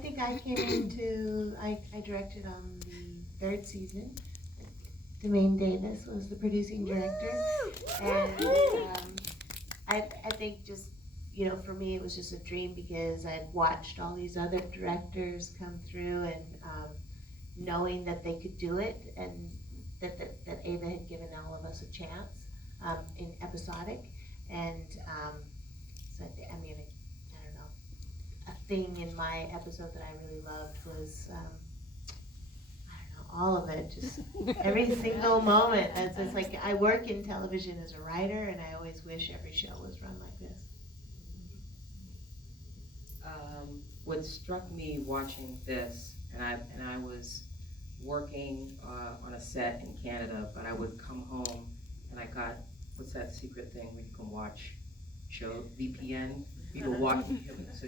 think I came into, I directed on the third season. Demaine Davis was the producing director. And I think just, for me, it was just a dream because I'd watched all these other directors come through and knowing that they could do it and that Ava had given all of us a chance in episodic. And so, I don't know, a thing in my episode that I really loved was, I don't know, all of it, just every single moment. It's like I work in television as a writer, and I always wish every show was run like this. What struck me watching this, and I was working on a set in Canada, but I would come home and I got, what's that secret thing where you can watch show VPN? People watch, because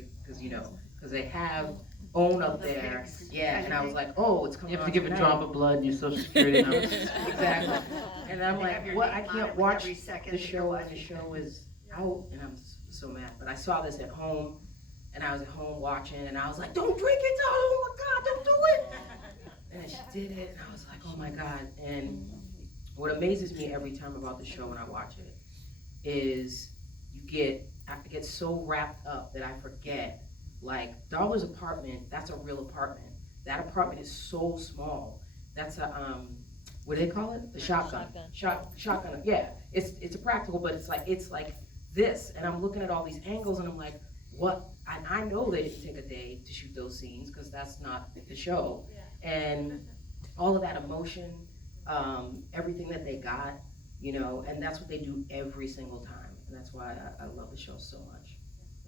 because they have OWN up there, yeah, and I was like, oh, it's coming You have on to give a tonight. drop of blood in your social security number. Exactly. And I'm They have like, your what? I name on can't it watch every second the that you're show, and the watching show it. is out, and I'm so mad. But I saw this at home, and I was at home watching, and I was like, don't drink it, oh my God, don't do it. And she did it, and I was like, oh my God. And what amazes me every time about the show when I watch it is I get so wrapped up that I forget, like, Darla's apartment, that's a real apartment. That apartment is so small. That's a, what do they call it? The shotgun. Shotgun, yeah. It's a practical, but it's like this. And I'm looking at all these angles and I'm like, what? And I know they didn't take a day to shoot those scenes because that's not the show. Yeah. And all of that emotion, everything that they got, and that's what they do every single time. And that's why I love the show so much.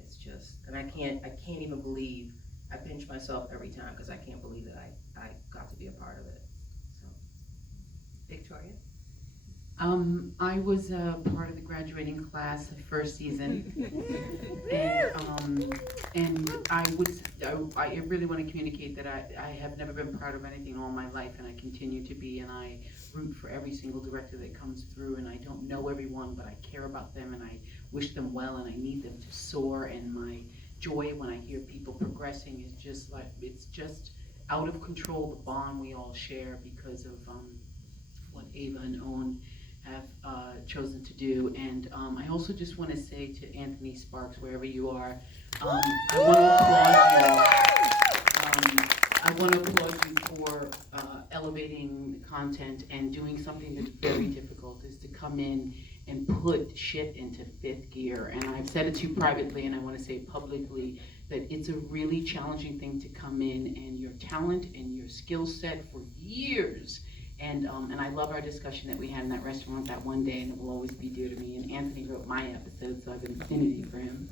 It's just, and I can't even believe, I pinch myself every time because I can't believe that I got to be a part of it. So, Victoria? I was part of the graduating class of first season, and I really want to communicate that I have never been proud of anything all my life, and I continue to be, and I root for every single director that comes through, and I don't know everyone, but I care about them, and I wish them well, and I need them to soar, and my joy when I hear people progressing is just like, it's just out of control, the bond we all share because of what Ava and Owen have chosen to do. And I also just want to say to Anthony Sparks, wherever you are, I want to applaud you for elevating the content and doing something that's very difficult, is to come in and put shit into fifth gear. And I've said it to you privately, and I want to say publicly, that it's a really challenging thing to come in, and your talent and your skill set for years. And I love our discussion that we had in that restaurant that one day, and it will always be dear to me. And Anthony wrote my episode, so I have an affinity for him.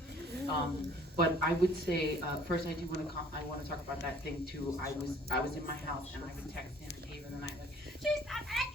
But I would say, first I want to talk about that thing too. I was in my house and I would text him and Ava, and I like, she's not acting.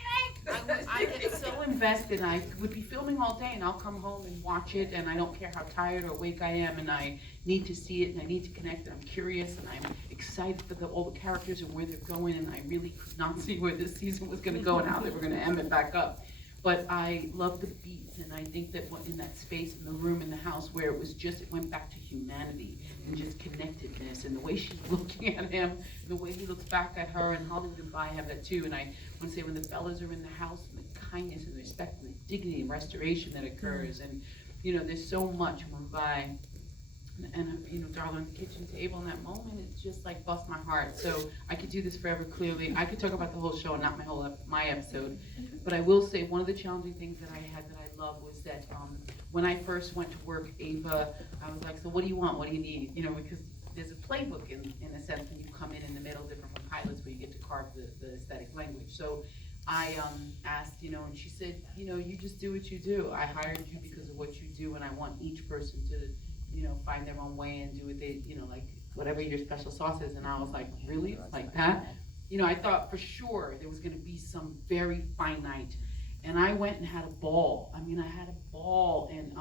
I get so invested, and I would be filming all day, and I'll come home and watch it, and I don't care how tired or awake I am, and I need to see it, and I need to connect, and I'm curious, and I'm excited for all the characters and where they're going, and I really could not see where this season was going to go and how they were going to end it back up. But I love the beats, and I think that in that space, in the room, in the house, where it went back to humanity and just connectedness, and the way she's looking at him, the way he looks back at her, and Hollywood and I have that too. And I want to say when the fellas are in the house, and the kindness and the respect and the dignity and restoration that occurs, and there's so much when by. And Darla on the kitchen table in that moment, it just like bust my heart. So I could do this forever. Clearly, I could talk about the whole show and not my episode. But I will say one of the challenging things that I had that I love was that when I first went to work, Ava, I was like, so what do you want? What do you need? Because there's a playbook in a sense when you come in the middle, different from pilots, where you get to carve the aesthetic language. So I asked, and she said, you just do what you do. I hired you because of what you do, and I want each person to find their own way and do what they, like whatever your special sauce is. And I was like, really? It's like that? I thought for sure there was going to be some very finite. And I went and had a ball. I had a ball. And,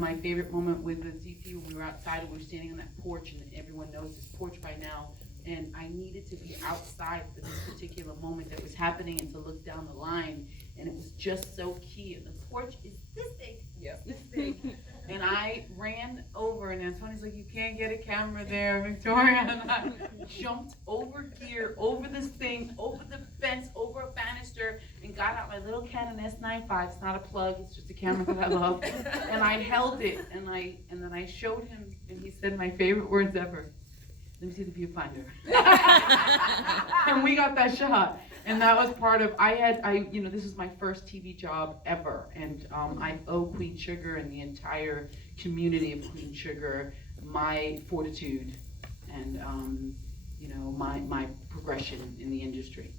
my favorite moment with Zizi when we were outside and we were standing on that porch, and everyone knows this porch by now. And I needed to be outside for this particular moment that was happening and to look down the line. And it was just so key. And the porch is this big, this big. And I ran over, and Antoni's like, you can't get a camera there, Victoria. And I jumped over here, over this thing, over the fence, over a banister, and got out my little Canon S95. It's not a plug, it's just a camera that I love. And I held it, and then I showed him, and he said my favorite words ever. Let me see the viewfinder. And we got that shot. And that was part of, this was my first TV job ever. And I owe Queen Sugar and the entire community of Queen Sugar my fortitude and, my progression in the industry.